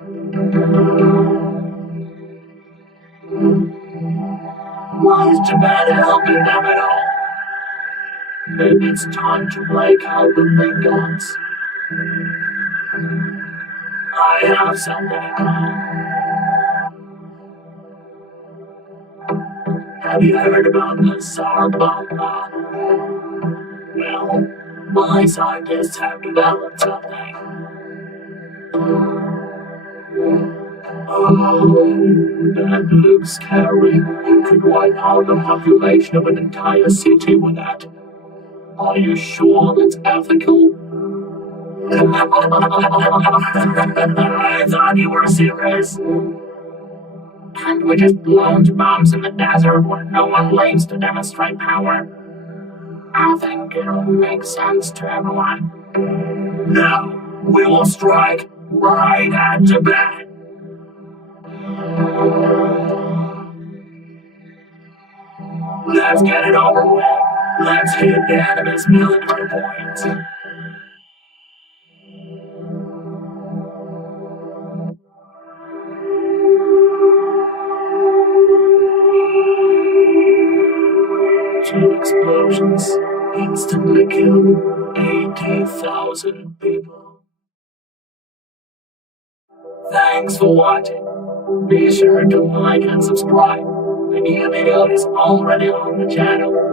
Why is Japan helping them at all? Maybe it's time to break out the big guns. I have something in mind. Have you heard about the StateBalls? Well, my scientists have developed something. Oh, that looks scary. You could wipe out the population of an entire city with that. Are you sure that's ethical? I thought you were serious. Can't we just launch bombs in the desert where no one lives to demonstrate power? I think it'll make sense to everyone. No, we will strike right at Japan. Let's get it over with. Let's hit the enemy's military points. Two explosions instantly killed 80,000 people. Thanks for watching. Be sure to like and subscribe. The new video is already on the channel.